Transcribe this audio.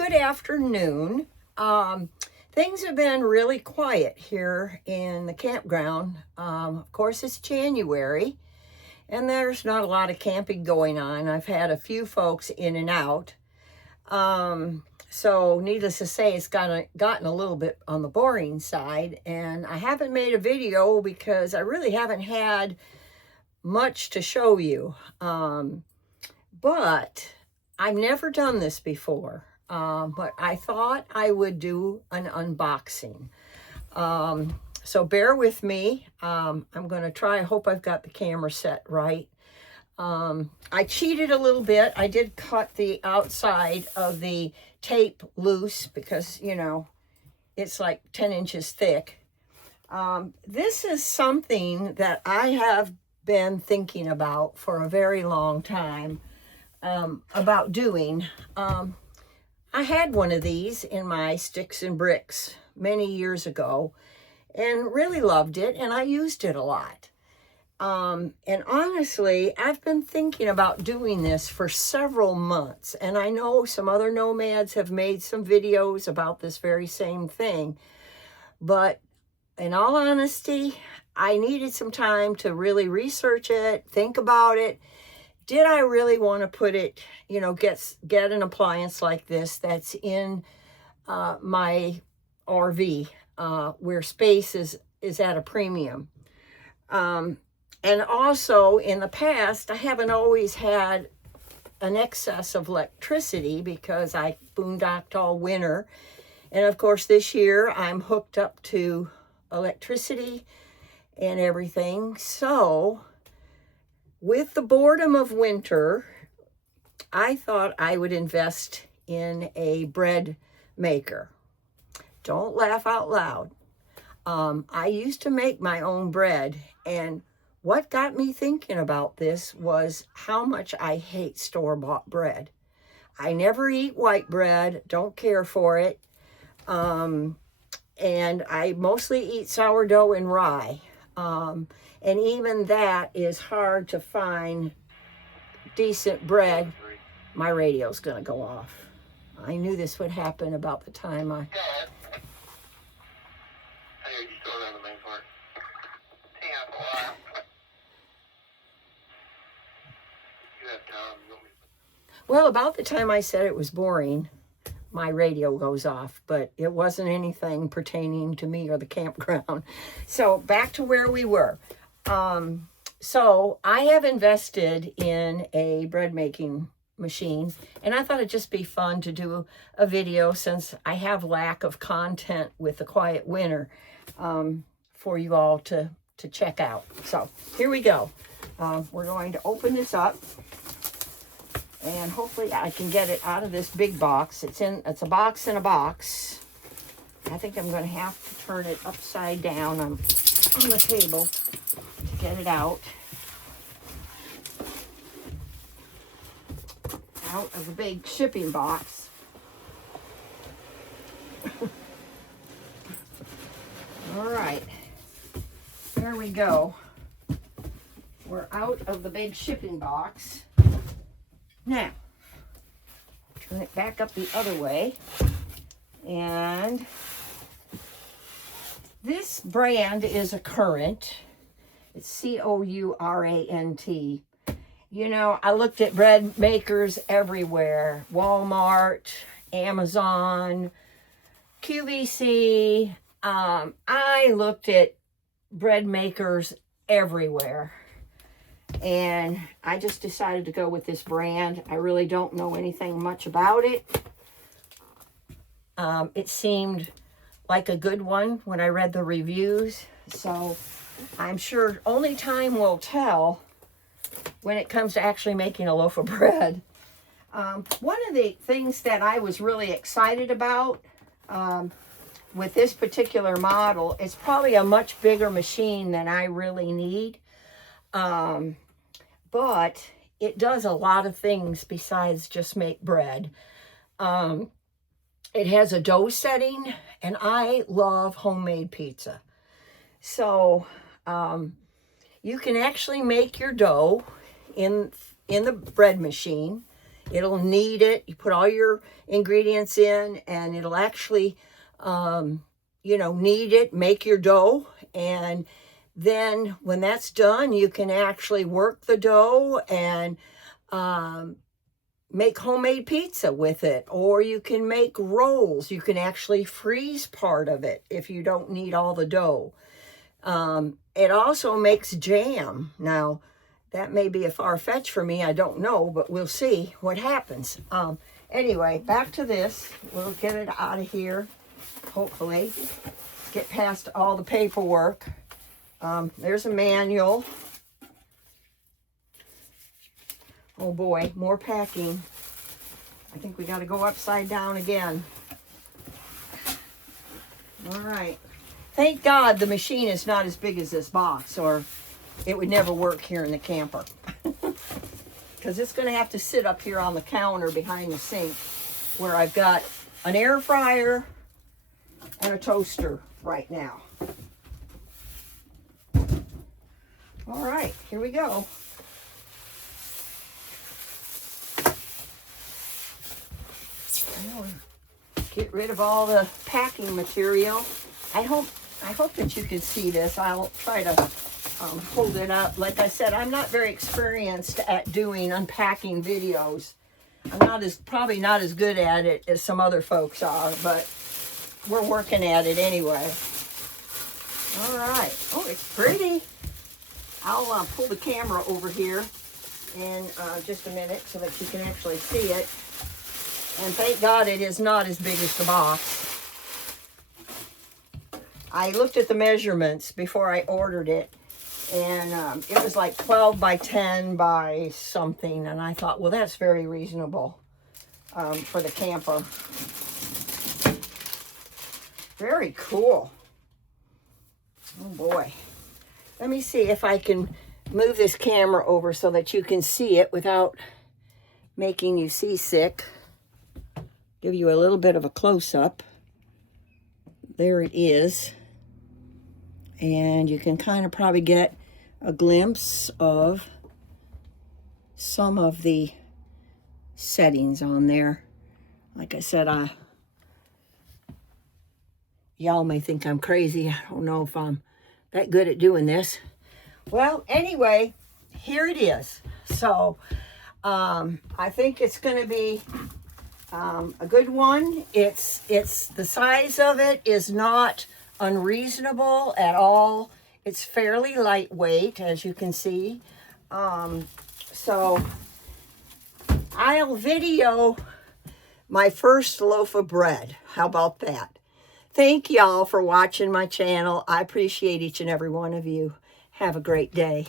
good afternoon. Things have been really quiet here in the campground. Of course, it's January, and there's not a lot of camping going on. I've had a few folks in and out. So needless to say, it's gotten a little bit on the boring side, and I haven't made a video because I really haven't had much to show you. But I've never done this before. But I thought I would do an unboxing. So bear with me. I'm going to try. I hope I've got the camera set right. I cheated a little bit. I did cut the outside of the tape loose because, you know, it's like 10 inches thick. This is something that I have been thinking about for a very long time, about doing. I had one of these in my Sticks and Bricks many years ago and really loved it, and I used it a lot. And honestly, I've been thinking about doing this for several months, and I know some other nomads have made some videos about this very same thing, but in all honesty, I needed some time to really research it, think about it. Did I really want to put it, you know, get an appliance like this that's in my RV, where space is at a premium? And also, in the past, I haven't always had an excess of electricity because I boondocked all winter. And of course, this year, I'm hooked up to electricity and everything. So with the boredom of winter, I thought I would invest in a bread maker. Don't laugh out loud. I used to make my own bread, and what got me thinking about this was how much I hate store-bought bread. I never eat white bread, don't care for it. And I mostly eat sourdough and rye. And even that is hard to find decent bread. My radio's gonna go off. I knew this would happen about the time I... Well, about the time I said it was boring, my radio goes off, but it wasn't anything pertaining to me or the campground. So back to where we were. So I have invested in a bread making machine, and I thought it'd just be fun to do a video since I have lack of content with the quiet winter, for you all to check out. So here we go. We're going to open this up, and hopefully I can get it out of this big box. It's a box in a box. I think I'm going to have to turn it upside down on the table to get it out of the big shipping box. All right, there we go. We're out of the big shipping box. Now, turn it back up the other way. And this brand is a Courant. It's C-O-U-R-A-N-T. You know, I looked at bread makers everywhere. Walmart, Amazon, QVC. I looked at bread makers everywhere. And I just decided to go with this brand. I really don't know anything much about it. It seemed like a good one when I read the reviews. So I'm sure only time will tell when it comes to actually making a loaf of bread. One of the things that I was really excited about with this particular model, it's probably a much bigger machine than I really need. But it does a lot of things besides just make bread. It has a dough setting, and I love homemade pizza. So you can actually make your dough in the bread machine. It'll knead it. You put all your ingredients in, and it'll actually, you know, knead it, make your dough. And then when that's done, you can actually work the dough and make homemade pizza with it, or you can make rolls. You can actually freeze part of it if you don't need all the dough. It also makes jam. Now, that may be a far-fetched for me, I don't know, but we'll see what happens. Anyway, back to this. We'll get it out of here, hopefully. Get past all the paperwork. There's a manual. Oh boy, more packing. I think we got to go upside down again. All right. Thank God the machine is not as big as this box, or it would never work here in the camper. Because it's going to have to sit up here on the counter behind the sink, where I've got an air fryer and a toaster right now. All right, here we go. Get rid of all the packing material. I hope that you can see this. I'll try to hold it up. Like I said, I'm not very experienced at doing unpacking videos. I'm probably not as good at it as some other folks are, but we're working at it anyway. All right. Oh, it's pretty. I'll pull the camera over here in just a minute so that you can actually see it. And thank God it is not as big as the box. I looked at the measurements before I ordered it, and it was like 12 by 10 by something, and I thought, well, that's very reasonable for the camper. Very cool. Oh boy. Let me see if I can move this camera over so that you can see it without making you seasick. Give you a little bit of a close-up. There it is. And you can kind of probably get a glimpse of some of the settings on there. Like I said, y'all may think I'm crazy. I don't know if I'm that good at doing this. Well, anyway, here it is. So I think it's going to be a good one. It's the size of it is not unreasonable at all. It's fairly lightweight, as you can see. So I'll video my first loaf of bread. How about that? Thank y'all for watching my channel. I appreciate each and every one of you. Have a great day.